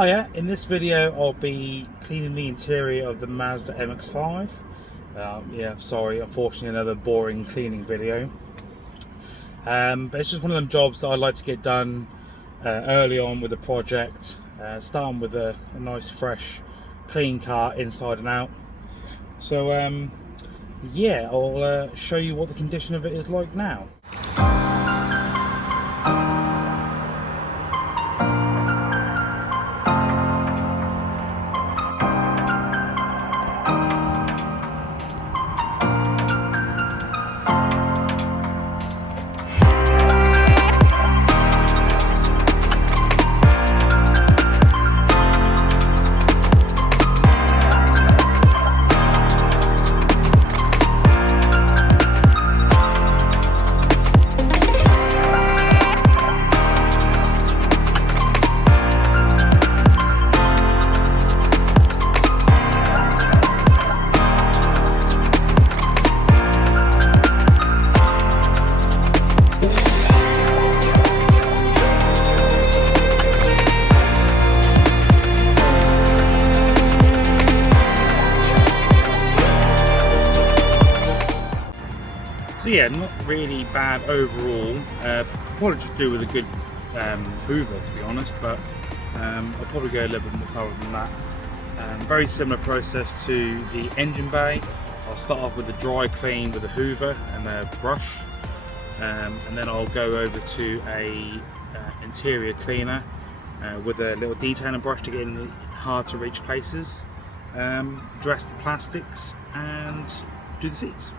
Hiya, in this video I'll be cleaning the interior of the Mazda MX5. Sorry, unfortunately another boring cleaning video. But it's just one of them jobs that I like to get done early on with the project, starting with a nice fresh clean car inside and out. So yeah, I'll show you what the condition of it is like now. So yeah, not really bad overall. Probably just do with a good hoover, to be honest, but I'll probably go a little bit more thorough than that. Very similar process to the engine bay. I'll start off with a dry clean with a hoover and a brush, and then I'll go over to a interior cleaner with a little detailing brush to get in the hard to reach places, dress the plastics and do the seats.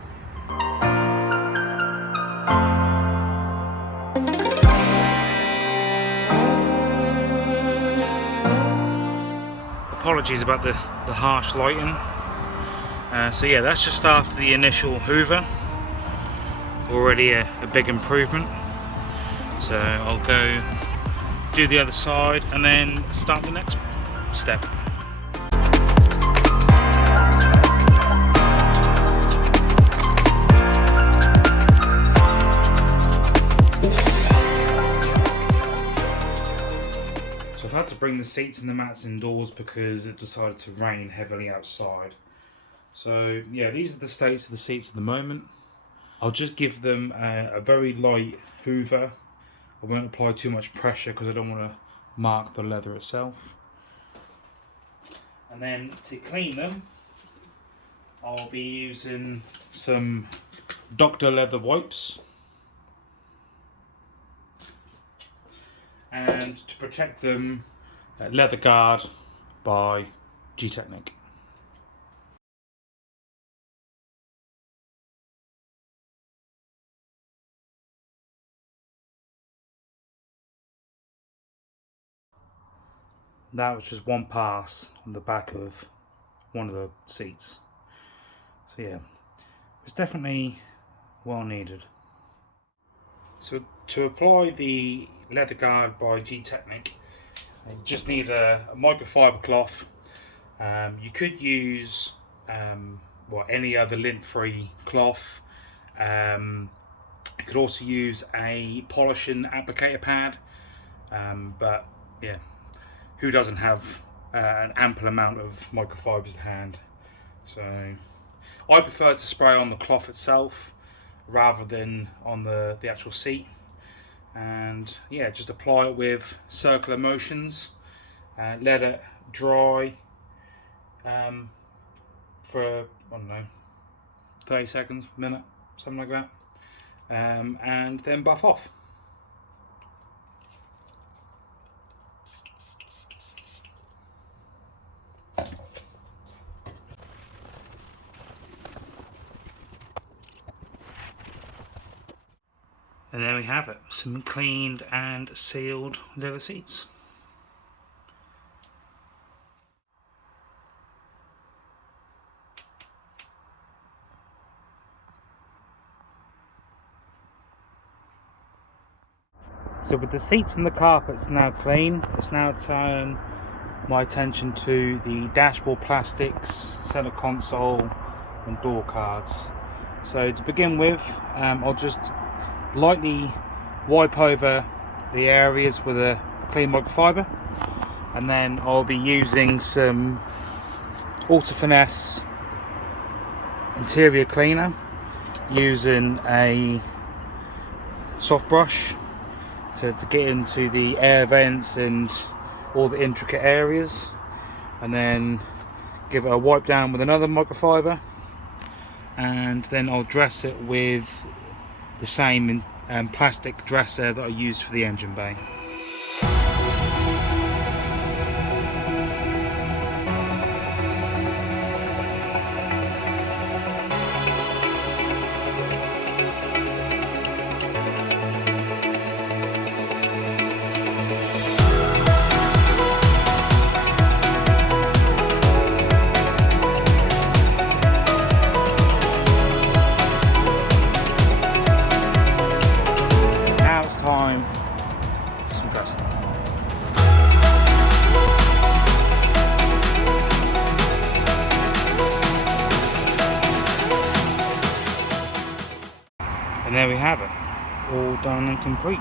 Apologies about the harsh lighting. So yeah, that's just after the initial hoover. Already a big improvement. So I'll go do the other side and then start the next step. I've had to bring the seats and the mats indoors because it decided to rain heavily outside. So yeah, these are the states of the seats at the moment. I'll just give them a very light hoover. I won't apply too much pressure because I don't want to mark the leather itself. And then to clean them, I'll be using some Dr. Leather wipes. And to protect them, Leather Guard by G-Technic. That was just one pass on the back of one of the seats. So yeah, it's definitely well needed. So to apply the Leather Guard by G-Technic, you just need a microfiber cloth. You could use any other lint-free cloth. You could also use a polishing applicator pad, but yeah, who doesn't have an ample amount of microfibers to hand? So I prefer to spray on the cloth itself rather than on the actual seat, and yeah, just apply it with circular motions, let it dry for, I don't know, 30 seconds, minute, something like that, and then buff off. And there we have it, some cleaned and sealed leather seats. So with the seats and the carpets now clean, it's now turn my attention to the dashboard plastics, center console and door cards. So to begin with, I'll just lightly wipe over the areas with a clean microfiber, and then I'll be using some Auto Finesse interior cleaner using a soft brush to get into the air vents and all the intricate areas, and then give it a wipe down with another microfiber, and then I'll dress it with the same plastic dresser that I used for the engine bay. Time for some dressing. And there we have it, all done and complete.